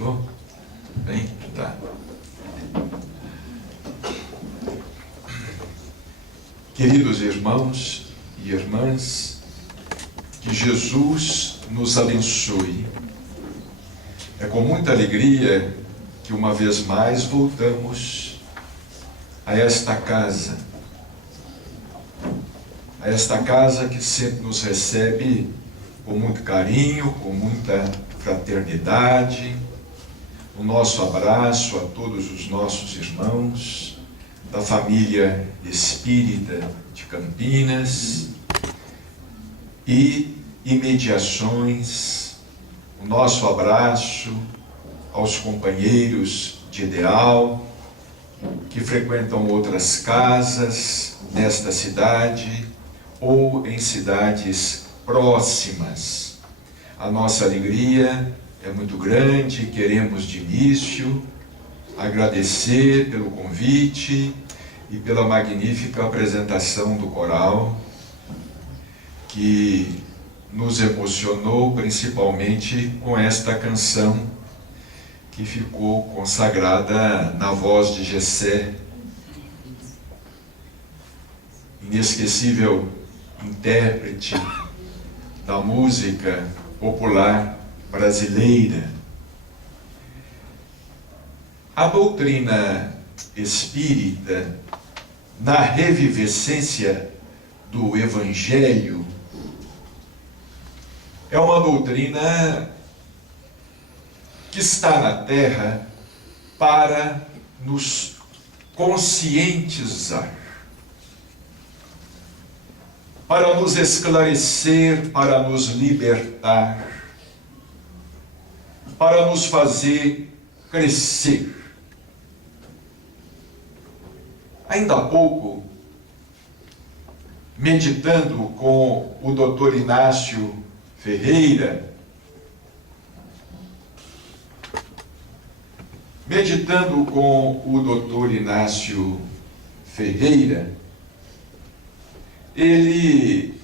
Alô? Bem? Tá. Queridos irmãos e irmãs, que Jesus nos abençoe. É com muita alegria que uma vez mais voltamos a esta casa que sempre nos recebe com muito carinho, com muita fraternidade. O nosso abraço a todos os nossos irmãos da família espírita de Campinas e imediações, o nosso abraço aos companheiros de ideal que frequentam outras casas nesta cidade ou em cidades próximas. A nossa alegria é muito grande, queremos de início agradecer pelo convite e pela magnífica apresentação do coral, que nos emocionou principalmente com esta canção que ficou consagrada na voz de Gessé, inesquecível intérprete da música popular brasileira. A doutrina espírita, na revivescência do Evangelho, é uma doutrina que está na Terra para nos conscientizar, para nos esclarecer, para nos libertar, para nos fazer crescer. Ainda há pouco, meditando com o Dr. Inácio Ferreira, ele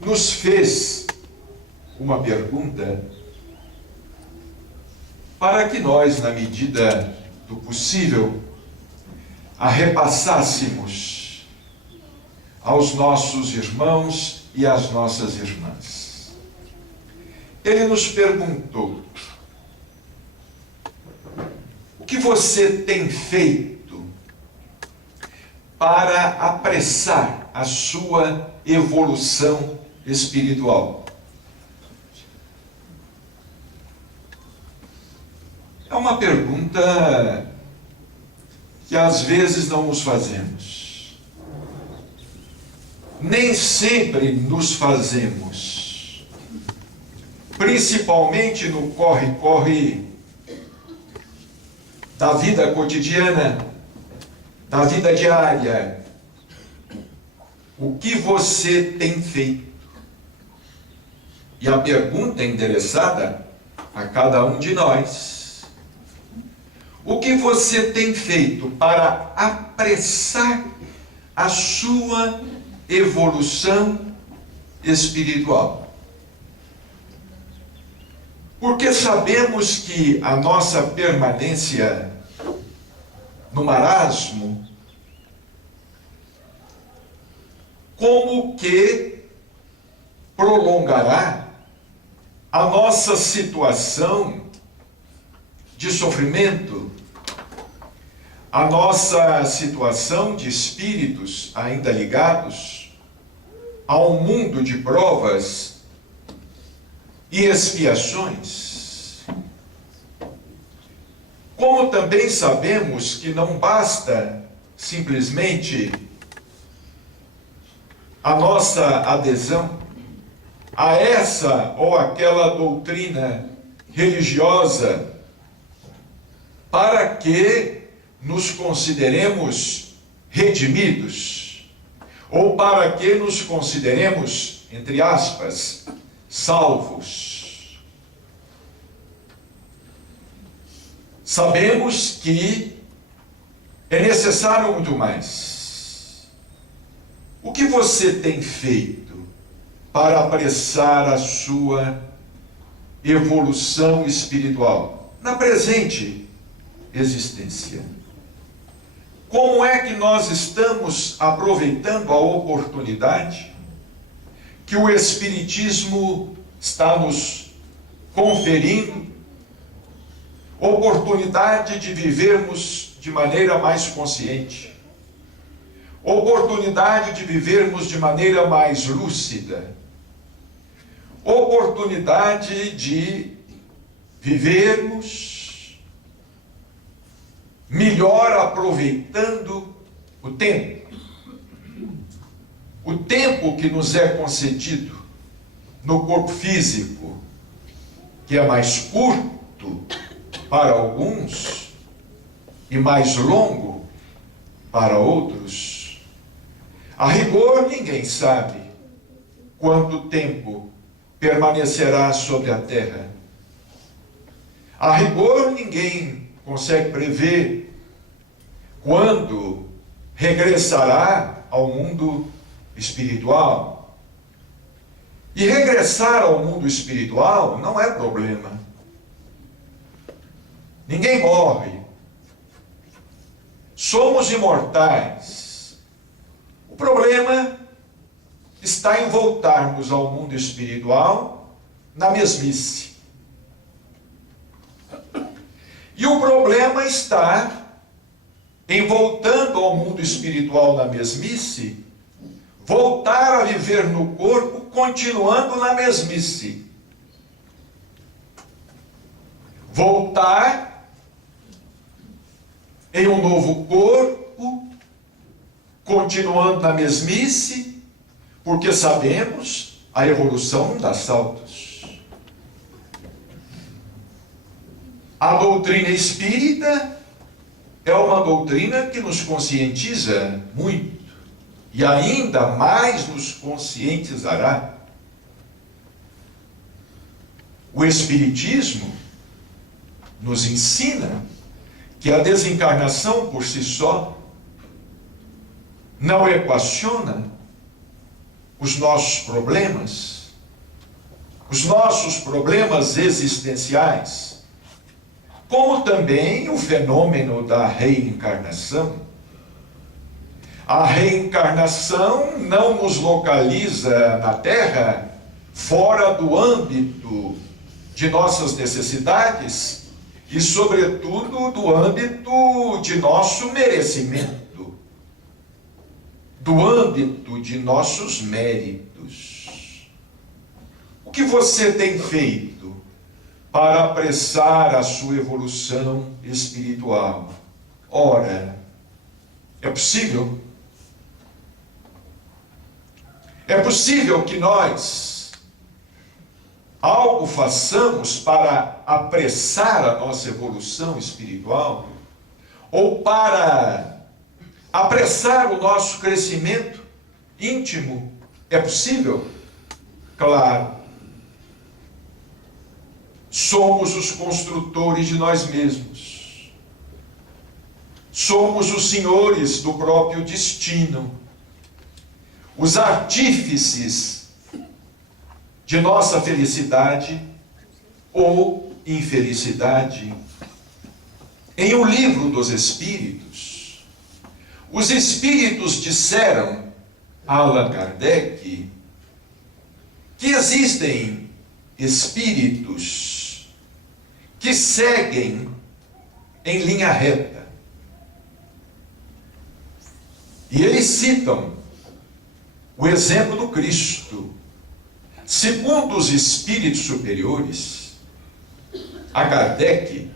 nos fez uma pergunta para que nós, na medida do possível, a repassássemos aos nossos irmãos e às nossas irmãs. Ele nos perguntou: o que você tem feito para apressar a sua evolução espiritual? É uma pergunta que às vezes não nos fazemos. Nem sempre nos fazemos. Principalmente no corre-corre da vida cotidiana, da vida diária. O que você tem feito? E a pergunta é endereçada a cada um de nós. O que você tem feito para apressar a sua evolução espiritual? Porque sabemos que a nossa permanência no marasmo, como que prolongará a nossa situação de sofrimento, a nossa situação de espíritos ainda ligados ao mundo de provas e expiações. Como também sabemos que não basta simplesmente a nossa adesão a essa ou aquela doutrina religiosa para que nos consideremos redimidos, ou para que nos consideremos, entre aspas, salvos. Sabemos que é necessário muito mais. O que você tem feito para apressar a sua evolução espiritual? Na presente existência. Como é que nós estamos aproveitando a oportunidade que o Espiritismo está nos conferindo? Oportunidade de vivermos de maneira mais consciente. Oportunidade de vivermos de maneira mais lúcida. Oportunidade de vivermos melhor aproveitando o tempo. O tempo que nos é concedido no corpo físico, que é mais curto para alguns e mais longo para outros. A rigor, ninguém sabe quanto tempo permanecerá sobre a terra. A rigor, ninguém consegue prever quando regressará ao mundo espiritual. E regressar ao mundo espiritual não é problema. Ninguém morre. Somos imortais. O problema está em voltarmos ao mundo espiritual na mesmice. E o problema está em, voltando ao mundo espiritual na mesmice, voltar a viver no corpo, continuando na mesmice. Voltar em um novo corpo, continuando na mesmice, porque sabemos, a evolução não dá saltos. A doutrina espírita é uma doutrina que nos conscientiza muito, e ainda mais nos conscientizará. O Espiritismo nos ensina que a desencarnação por si só não equaciona os nossos problemas existenciais, como também o fenômeno da reencarnação. A reencarnação não nos localiza na Terra fora do âmbito de nossas necessidades e, sobretudo, do âmbito de nosso merecimento, do âmbito de nossos méritos. O que você tem feito para apressar a sua evolução espiritual? Ora, é possível? É possível que nós algo façamos para apressar a nossa evolução espiritual? Ou para apressar o nosso crescimento íntimo? É possível? Claro. Somos os construtores de nós mesmos. Somos os senhores do próprio destino. Os artífices de nossa felicidade ou infelicidade. Em O Livro dos Espíritos, os Espíritos disseram a Allan Kardec que existem espíritos que seguem em linha reta. E eles citam o exemplo do Cristo. Segundo os espíritos superiores, a Kardec,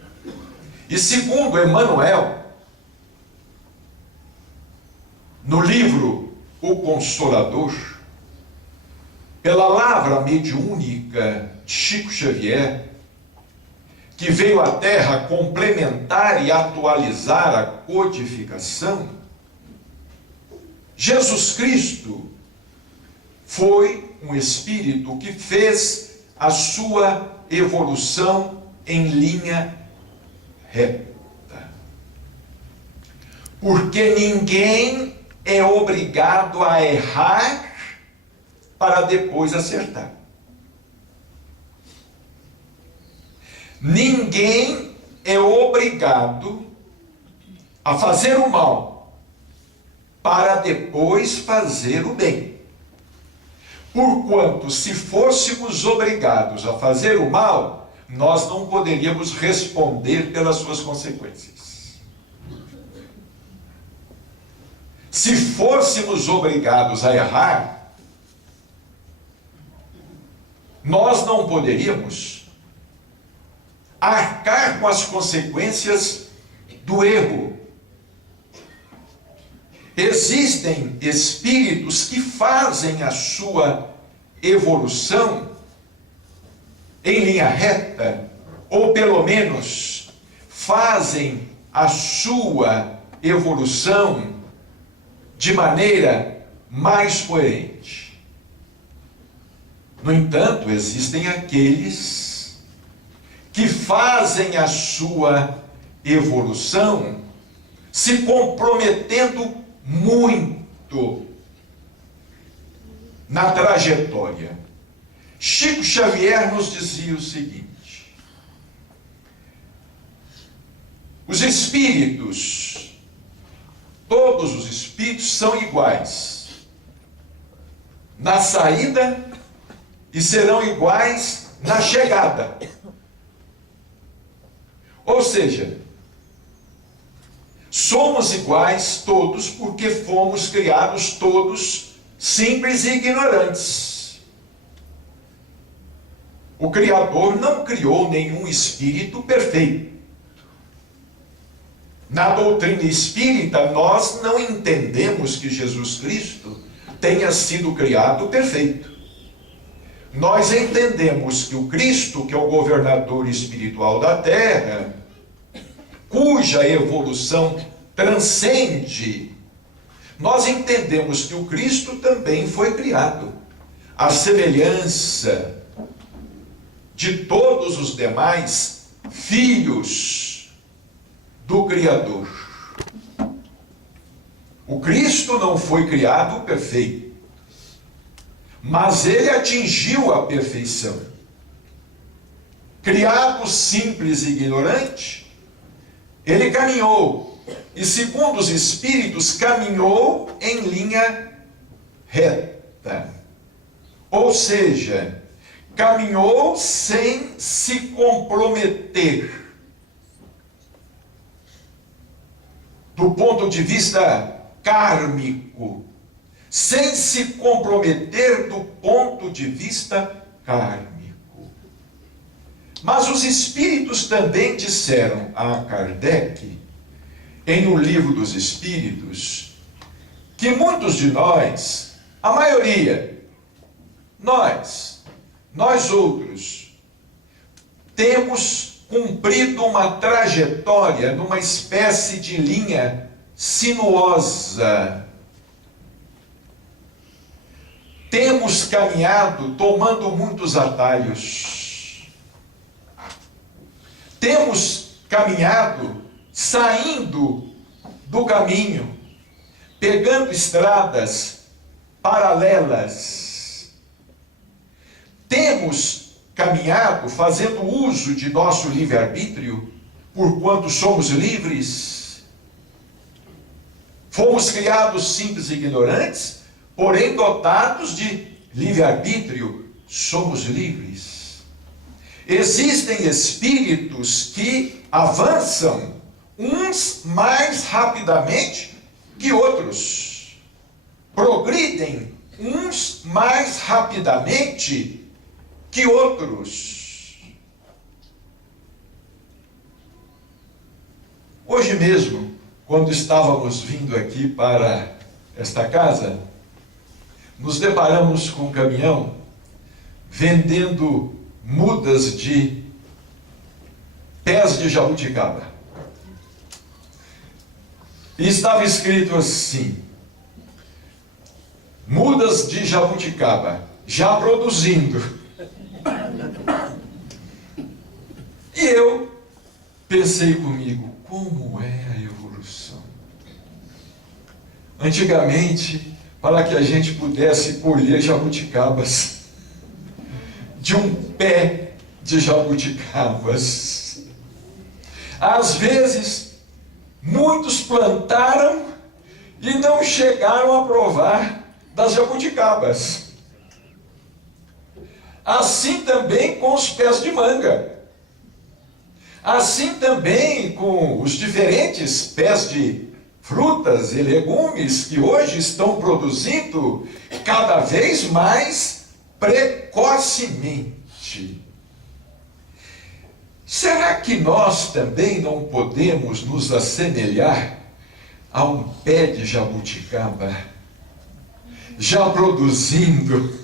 e segundo Emmanuel, no livro O Consolador, pela lavra mediúnica de Chico Xavier, que veio à Terra complementar e atualizar a codificação, Jesus Cristo foi um espírito que fez a sua evolução em linha reta. Porque ninguém é obrigado a errar para depois acertar. Ninguém é obrigado a fazer o mal para depois fazer o bem. Porquanto, se fôssemos obrigados a fazer o mal, nós não poderíamos responder pelas suas consequências. Se fôssemos obrigados a errar, nós não poderíamos arcar com as consequências do erro. Existem espíritos que fazem a sua evolução em linha reta, ou pelo menos fazem a sua evolução de maneira mais coerente. No entanto, existem aqueles que fazem a sua evolução se comprometendo muito na trajetória. Chico Xavier nos dizia o seguinte: os espíritos, todos os espíritos são iguais na saída e serão iguais na chegada. Ou seja, somos iguais todos porque fomos criados todos simples e ignorantes. O Criador não criou nenhum espírito perfeito. Na doutrina espírita, nós não entendemos que Jesus Cristo tenha sido criado perfeito. Nós entendemos que o Cristo, que é o governador espiritual da Terra, cuja evolução transcende, nós entendemos que o Cristo também foi criado à semelhança de todos os demais filhos do Criador. O Cristo não foi criado perfeito, mas ele atingiu a perfeição. Criado simples e ignorante, ele caminhou, e segundo os Espíritos, caminhou em linha reta. Ou seja, caminhou sem se comprometer. Do ponto de vista kármico, sem se comprometer do ponto de vista kármico. Mas os Espíritos também disseram a Kardec, em O Livro dos Espíritos, que muitos de nós, a maioria, nós outros, temos cumprido uma trajetória numa espécie de linha sinuosa. Temos caminhado tomando muitos atalhos. Temos caminhado saindo do caminho, pegando estradas paralelas. Temos caminhado fazendo uso de nosso livre-arbítrio, porquanto somos livres. Fomos criados simples e ignorantes, porém dotados de livre-arbítrio, somos livres. Existem espíritos que avançam uns mais rapidamente que outros, progridem uns mais rapidamente que outros. Hoje mesmo, quando estávamos vindo aqui para esta casa, nos deparamos com um caminhão vendendo mudas de pés de jabuticaba. E estava escrito assim: mudas de jabuticaba, já produzindo. E eu pensei comigo, como é a evolução? Antigamente, para que a gente pudesse colher jabuticabas de um pé de jabuticabas. Às vezes, muitos plantaram e não chegaram a provar das jabuticabas. Assim também com os pés de manga. Assim também com os diferentes pés de frutas e legumes que hoje estão produzindo cada vez mais precocemente. Será que nós também não podemos nos assemelhar a um pé de jabuticaba já produzindo?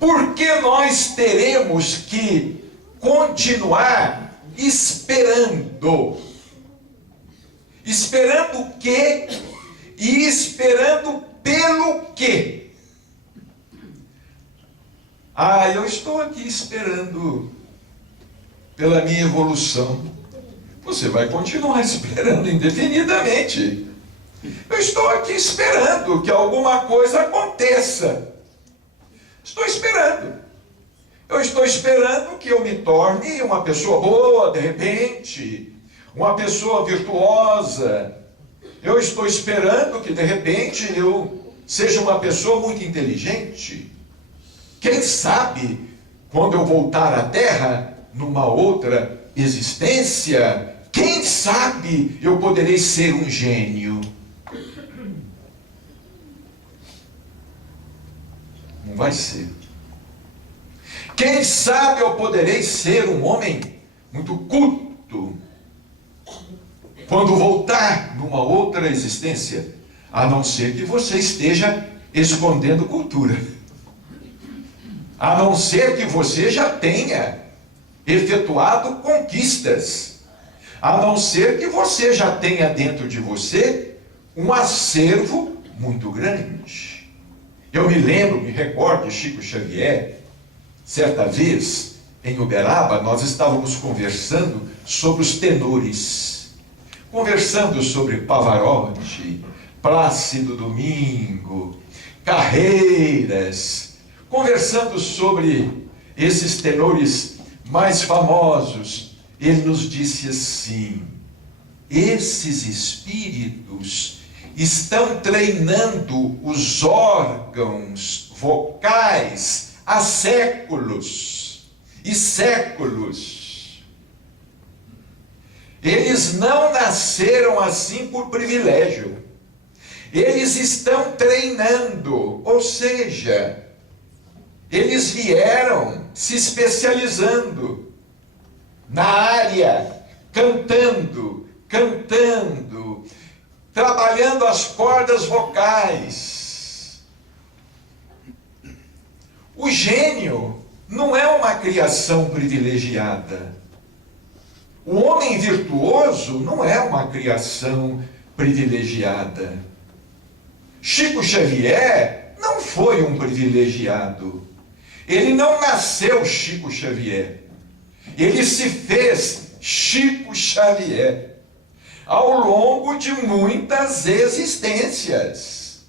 Por que nós teremos que continuar esperando? Esperando o quê? E esperando pelo quê? Eu estou aqui esperando pela minha evolução. Você vai continuar esperando indefinidamente. Eu estou aqui esperando que alguma coisa aconteça. Estou esperando. Eu estou esperando que eu me torne uma pessoa boa, de repente, uma pessoa virtuosa. Eu estou esperando que, de repente, eu seja uma pessoa muito inteligente. Quem sabe, quando eu voltar à Terra, numa outra existência, quem sabe eu poderei ser um gênio. Não vai ser. Quem sabe eu poderei ser um homem muito culto quando voltar numa outra existência, a não ser que você esteja escondendo cultura. A não ser que você já tenha efetuado conquistas. A não ser que você já tenha dentro de você um acervo muito grande. Eu me recordo de Chico Xavier, certa vez, em Uberaba, nós estávamos conversando sobre os tenores. Conversando sobre Pavarotti, Plácido Domingo, Carreiras, conversando sobre esses tenores mais famosos. Ele nos disse assim: esses espíritos estão treinando os órgãos vocais há séculos e séculos. Eles não nasceram assim por privilégio. Eles estão treinando, ou seja, eles vieram se especializando na área, cantando, trabalhando as cordas vocais. O gênio não é uma criação privilegiada. O homem virtuoso não é uma criação privilegiada. Chico Xavier não foi um privilegiado. Ele não nasceu Chico Xavier. Ele se fez Chico Xavier ao longo de muitas existências,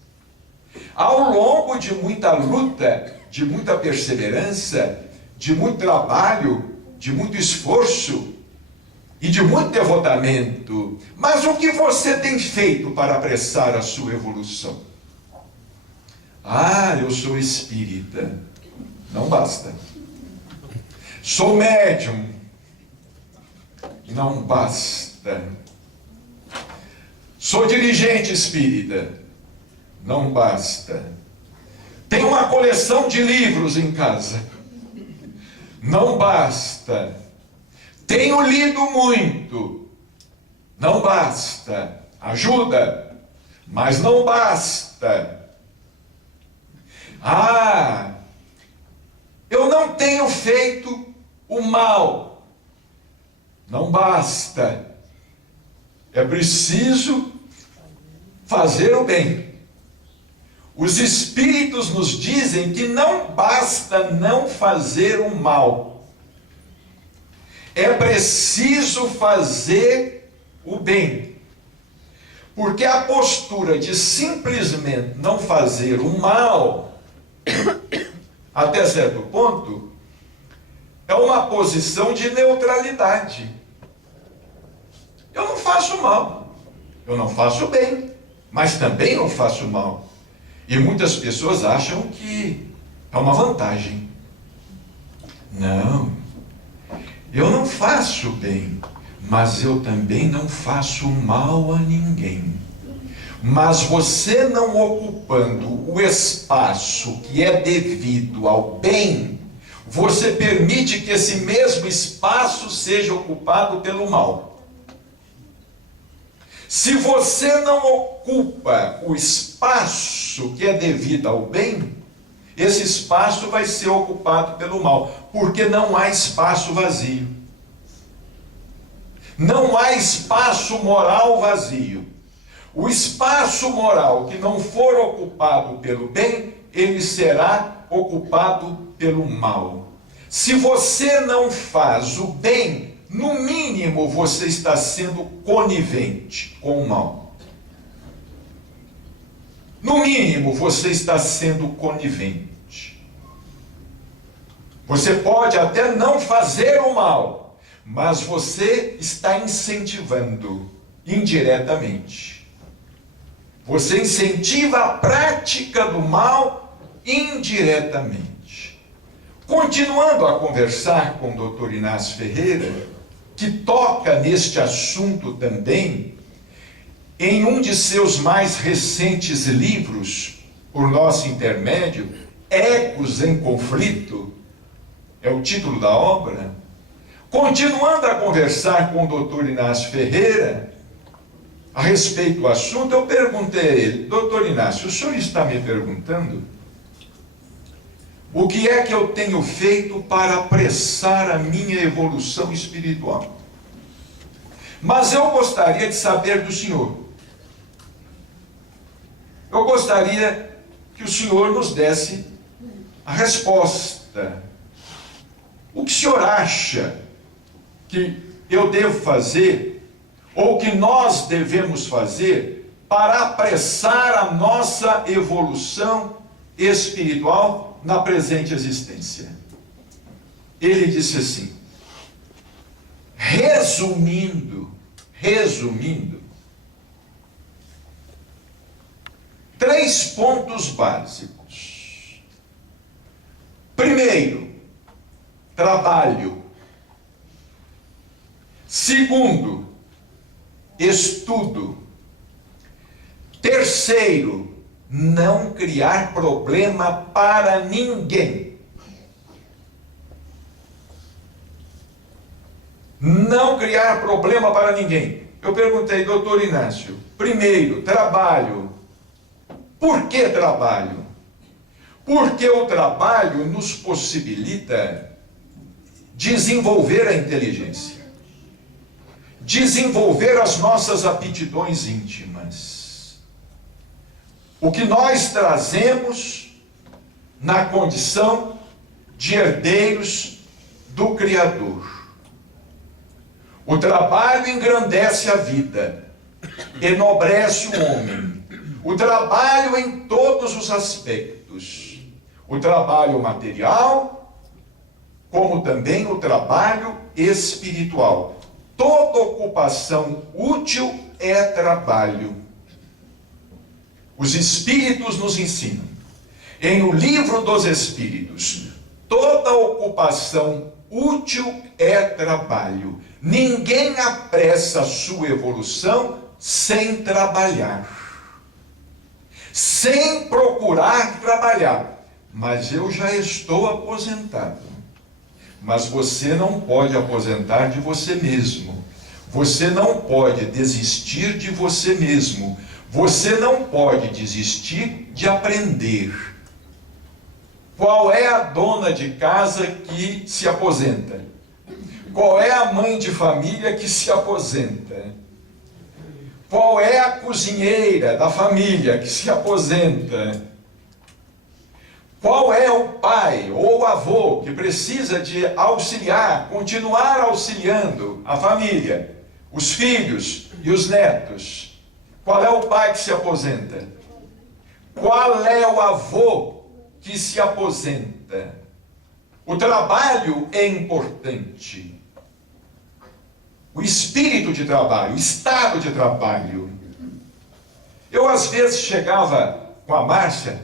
ao longo de muita luta, de muita perseverança, de muito trabalho, de muito esforço e de muito devotamento. Mas o que você tem feito para apressar a sua evolução? Eu sou espírita. Não basta. Sou médium. Não basta. Sou dirigente espírita. Não basta. Tenho uma coleção de livros em casa. Não basta. Tenho lido muito. Não basta. Ajuda, mas não basta. Eu não tenho feito o mal. Não basta. É preciso fazer o bem. Os espíritos nos dizem que não basta não fazer o mal. É preciso fazer o bem. Porque a postura de simplesmente não fazer o mal, até certo ponto, é uma posição de neutralidade. Eu não faço mal, eu não faço bem, mas também não faço mal. E muitas pessoas acham que é uma vantagem. Não, eu não faço bem, mas eu também não faço mal a ninguém. Mas você não ocupando o espaço que é devido ao bem, você permite que esse mesmo espaço seja ocupado pelo mal. Se você não ocupa o espaço que é devido ao bem, esse espaço vai ser ocupado pelo mal, porque não há espaço vazio. Não há espaço moral vazio. O espaço moral que não for ocupado pelo bem, ele será ocupado pelo mal. Se você não faz o bem, no mínimo você está sendo conivente com o mal. No mínimo você está sendo conivente. Você pode até não fazer o mal, mas você está incentivando indiretamente. Você incentiva a prática do mal indiretamente. Continuando a conversar com o Dr. Inácio Ferreira, que toca neste assunto também, em um de seus mais recentes livros, por nosso intermédio, Ecos em Conflito, é o título da obra. Continuando a conversar com o Dr. Inácio Ferreira, a respeito do assunto, eu perguntei a ele: Doutor Inácio, o senhor está me perguntando o que é que eu tenho feito para apressar a minha evolução espiritual? Mas eu gostaria de saber do senhor. Eu gostaria que o senhor nos desse a resposta. O que o senhor acha que eu devo fazer, ou que nós devemos fazer, para apressar a nossa evolução espiritual na presente existência? Ele disse assim, resumindo, 3 pontos básicos. Primeiro, trabalho. Segundo, estudo. Terceiro, não criar problema para ninguém. Não criar problema para ninguém. Eu perguntei, doutor Inácio, primeiro, trabalho. Por que trabalho? Porque o trabalho nos possibilita desenvolver a inteligência, desenvolver as nossas aptidões íntimas. O que nós trazemos na condição de herdeiros do Criador. O trabalho engrandece a vida, enobrece o homem. O trabalho em todos os aspectos. O trabalho material, como também o trabalho espiritual. Toda ocupação útil é trabalho. Os Espíritos nos ensinam. No Livro dos Espíritos, toda ocupação útil é trabalho. Ninguém apressa a sua evolução sem trabalhar, sem procurar trabalhar. Mas eu já estou aposentado. Mas você não pode aposentar de você mesmo. Você não pode desistir de você mesmo. Você não pode desistir de aprender. Qual é a dona de casa que se aposenta? Qual é a mãe de família que se aposenta? Qual é a cozinheira da família que se aposenta? Qual é o pai ou o avô que precisa de auxiliar, continuar auxiliando a família, os filhos e os netos? Qual é o pai que se aposenta? Qual é o avô que se aposenta? vida. O trabalho é importante. O espírito de trabalho, o estado de trabalho. Eu, às vezes, chegava com a Márcia,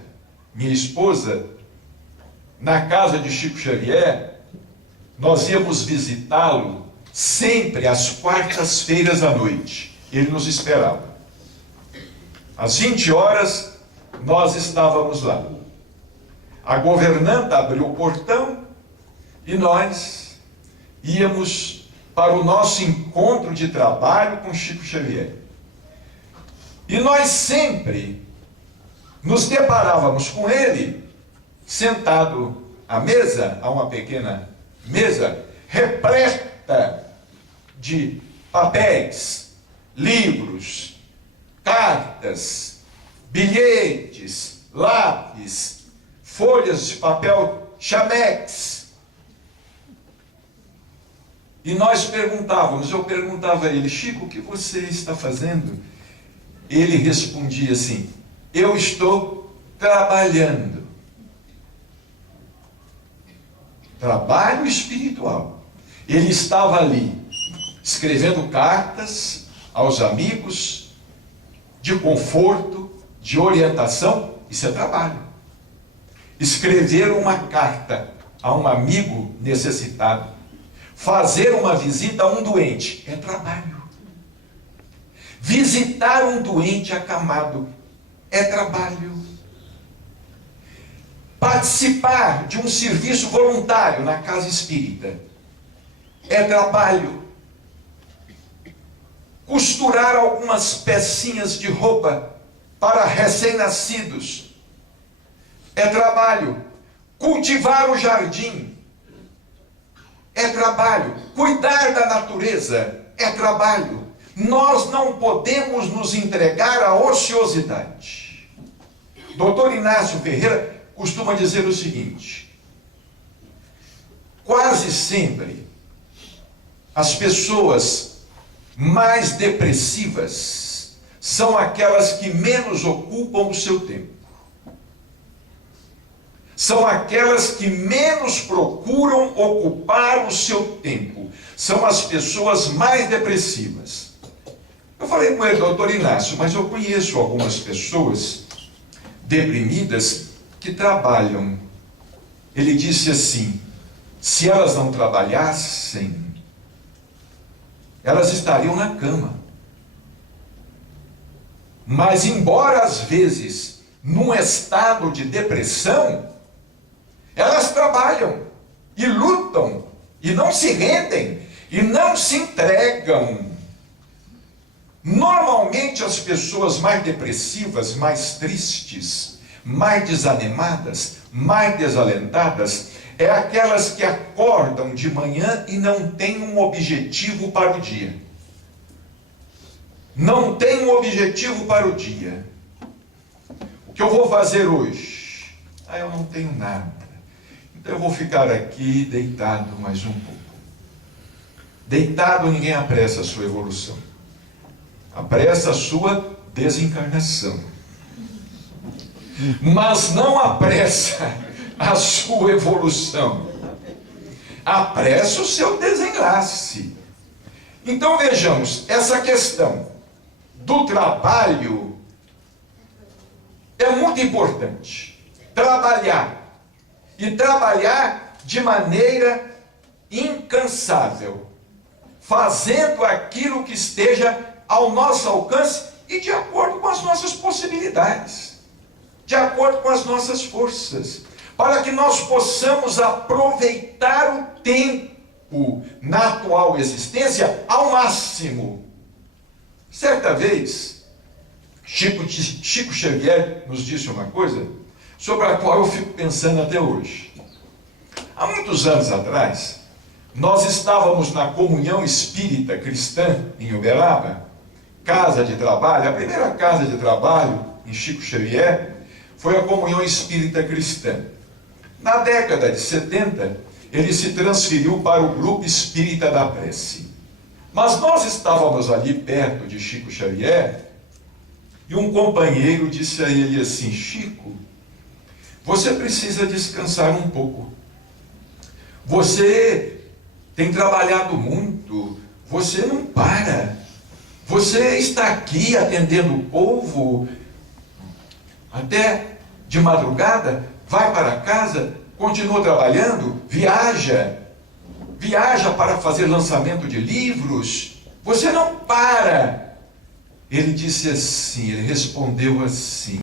minha esposa, na casa de Chico Xavier. Nós íamos visitá-lo sempre às quartas-feiras à noite. Ele nos esperava. Às 20 horas, nós estávamos lá. A governanta abriu o portão e nós íamos para o nosso encontro de trabalho com Chico Xavier. E nós sempre nos deparávamos com ele sentado à mesa, a uma pequena mesa, repleta de papéis, livros, cartas, bilhetes, lápis, folhas de papel chamex. E nós perguntávamos, eu perguntava a ele: Chico, o que você está fazendo? Ele respondia assim: eu estou trabalhando. Trabalho espiritual. Ele estava ali, escrevendo cartas aos amigos, de conforto, de orientação. Isso é trabalho. Escrever uma carta a um amigo necessitado, fazer uma visita a um doente, é trabalho. Visitar um doente acamado é trabalho. Participar de um serviço voluntário na casa espírita é trabalho. Costurar algumas pecinhas de roupa para recém-nascidos é trabalho. Cultivar o jardim é trabalho. Cuidar da natureza é trabalho. Nós não podemos nos entregar à ociosidade. Dr. Inácio Ferreira costuma dizer o seguinte: quase sempre as pessoas mais depressivas são aquelas que menos ocupam o seu tempo. São aquelas que menos procuram ocupar o seu tempo. São as pessoas mais depressivas. Eu falei com ele: doutor Inácio, mas eu conheço algumas pessoas deprimidas que trabalham. Ele disse assim: se elas não trabalhassem, elas estariam na cama. Mas embora às vezes num estado de depressão, elas trabalham e lutam e não se rendem e não se entregam. Normalmente as pessoas mais depressivas, mais tristes, mais desanimadas, mais desalentadas, é aquelas que acordam de manhã e não têm um objetivo para o dia. Não tem um objetivo para o dia. O que eu vou fazer hoje? Eu não tenho nada. Então eu vou ficar aqui deitado mais um pouco. Deitado, ninguém apressa a sua evolução. Apressa a sua desencarnação. Mas não apressa a sua evolução. Apressa o seu desenlace. Então vejamos, essa questão do trabalho é muito importante. Trabalhar. E trabalhar de maneira incansável. Fazendo aquilo que esteja ao nosso alcance e de acordo com as nossas possibilidades, de acordo com as nossas forças, para que nós possamos aproveitar o tempo na atual existência ao máximo. Certa vez, Chico Xavier nos disse uma coisa sobre a qual eu fico pensando até hoje. Há muitos anos atrás, nós estávamos na Comunhão Espírita Cristã em Uberaba, casa de trabalho. A primeira casa de trabalho em Chico Xavier foi a Comunhão Espírita Cristã. Na década de 70, ele se transferiu para o Grupo Espírita da Prece. Mas nós estávamos ali perto de Chico Xavier e um companheiro disse a ele assim: Chico, você precisa descansar um pouco. Você tem trabalhado muito, você não para. Você está aqui atendendo o povo até de madrugada, vai para casa, continua trabalhando, viaja para fazer lançamento de livros. Você não para. Ele disse assim, ele respondeu assim: